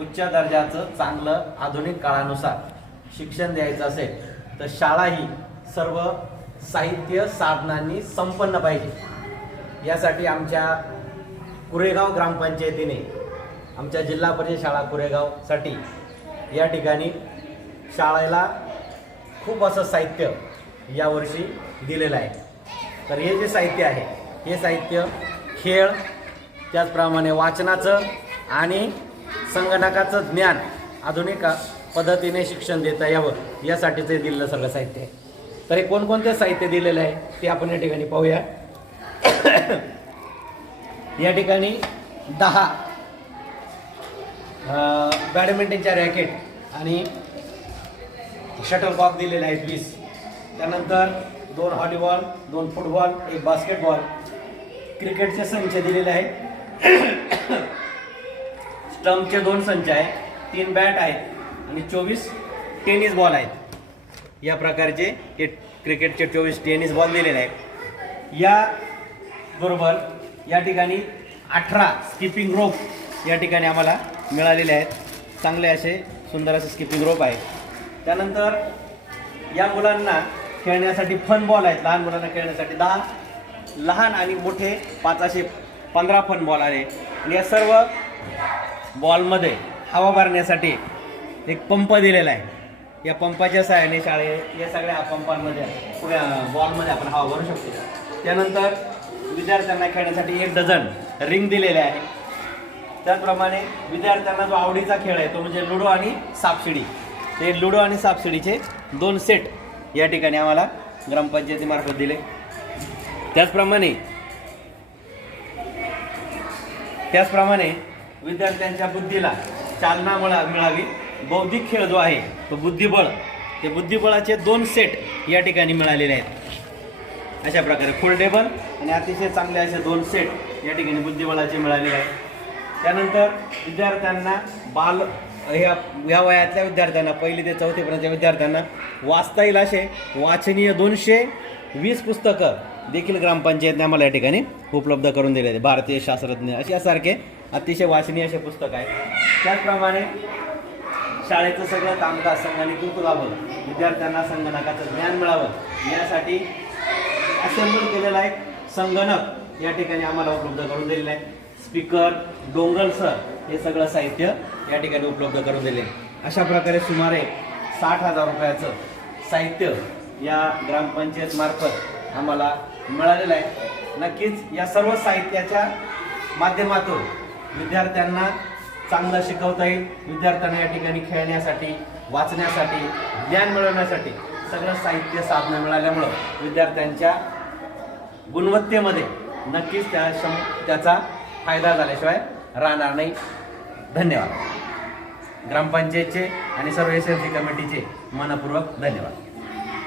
उच्च दर्जाचं चांगलं आधुनिक काळानुसार शिक्षण द्यायचं असेल तर शाळा ही सर्व साहित्य साधनांनी संपन्न पाहिजे. यासाठी आमच्या कुरेगाव ग्रामपंचायतीने आमच्या जिल्हा परिषद शाळा कुरेगावसाठी या ठिकाणी शाळेला खूप असं साहित्य यावर्षी दिलेलं आहे. तर हे जे साहित्य आहे हे साहित्य खेळ त्याचप्रमाणे वाचनाचं आणि संगणकाचं ज्ञान आधुनिक पद्धतीने शिक्षण देता यावं यासाठीचं हे दिलेलं सगळं साहित्य आहे. तर हे कोणकोणते साहित्य दिलेलं आहे ते आपण या ठिकाणी पाहूया. या ठिकाणी दहा बॅडमिंटनच्या रॅकेट आणि शटलकॉक दिलेले आहेत वीस. त्यानंतर दोन हॉलीबॉल दोन फुटबॉल एक बास्केटबॉल. क्रिकेटचे संच दिलेले आहेत. स्टम्पचे दोन संच आहे तीन बॅट आहेत. आणि चोवीस टेनिस बॉल आहेत. या प्रकारचे हे क्रिकेटचे चोवीस टेनिस बॉल दिलेले आहेत. या बरोबर या ठिकाणी अठरा स्किपिंग रोप या ठिकाणी आम्हाला मिळालेले आहेत. चांगले असे सुंदर असे स्किपिंग रोप आहे त्यानंतर या मुलांना खेळण्यासाठी फन बॉल आहेत. लहान मुलांना खेळण्यासाठी दहा लहान आणि मोठे पाच असे पंधरा फन बॉल आले आणि या सर्व बॉलमध्ये हवा भरण्यासाठी एक पंप दिलेला आहे. या पंपाच्या सहाय्याने शाळे या सगळ्या पंपांमध्ये पुढे बॉलमध्ये आपण हवा भरू शकतो. त्यानंतर विद्यार्थ्यांना खेळण्यासाठी एक डझन रिंग दिलेले आहे. त्याचप्रमाणे विद्यार्थ्यांना जो आवडीचा खेळ आहे तो म्हणजे लुडो आणि सापशिडी. ते लुडो आणि सापशिडीचे दोन सेट या ठिकाणी आम्हाला ग्रामपंचायतीमार्फत दिले. त्याचप्रमाणे त्याचप्रमाणे विद्यार्थ्यांच्या बुद्धीला चालना मिळावी. बौद्धिक खेळ जो आहे तो बुद्धिबळ. ते बुद्धिबळाचे दोन सेट या ठिकाणी मिळालेले आहेत. अशा प्रकारे फोल्डेबल आणि अतिशय चांगले असे दोन सेट या ठिकाणी बुद्धिबळाचे मिळालेले आहेत. त्यानंतर विद्यार्थ्यांना बाल ह्या या वयातल्या विद्यार्थ्यांना पहिली ते चौथीपर्यंतच्या विद्यार्थ्यांना वाचता येईल असे वाचनीय दोनशे वीस पुस्तकं देखील ग्रामपंचायतने आम्हाला या ठिकाणी उपलब्ध करून दिले आहेत. भारतीय शास्त्रज्ञ अशासारखे यासारखे अतिशय वाचनीय असे पुस्तक आहे. त्याचप्रमाणे शाळेचं सगळं कामकाज संगणकीकृत व्हावं विद्यार्थ्यांना संगणकाचं ज्ञान मिळावं यासाठी असेंबल केलेला एक संगणक या ठिकाणी आम्हाला उपलब्ध करून दिलेलं आहे. स्पीकर डोंगल सर हे सगळं साहित्य या ठिकाणी उपलब्ध करून दिले. अशा प्रकारे सुमारे साठ हजार रुपयाचं साहित्य या ग्रामपंचायत मार्फत आम्हाला मिळालेलं आहे. नक्कीच या सर्व साहित्याच्या माध्यमातून विद्यार्थ्यांना चांगलं शिकवता येईल. विद्यार्थ्यांना या ठिकाणी खेळण्यासाठी वाचण्यासाठी ज्ञान मिळवण्यासाठी सगळं साहित्य साधनं मिळाल्यामुळं विद्यार्थ्यांच्या गुणवत्तेमध्ये नक्कीच त्या शम त्याचा फायदा झाल्याशिवाय राहणार नाही. धन्यवाद. ग्रामपंचायतचे आणि सर्व एस एफ सी कमिटीचे मनपूर्वक धन्यवाद.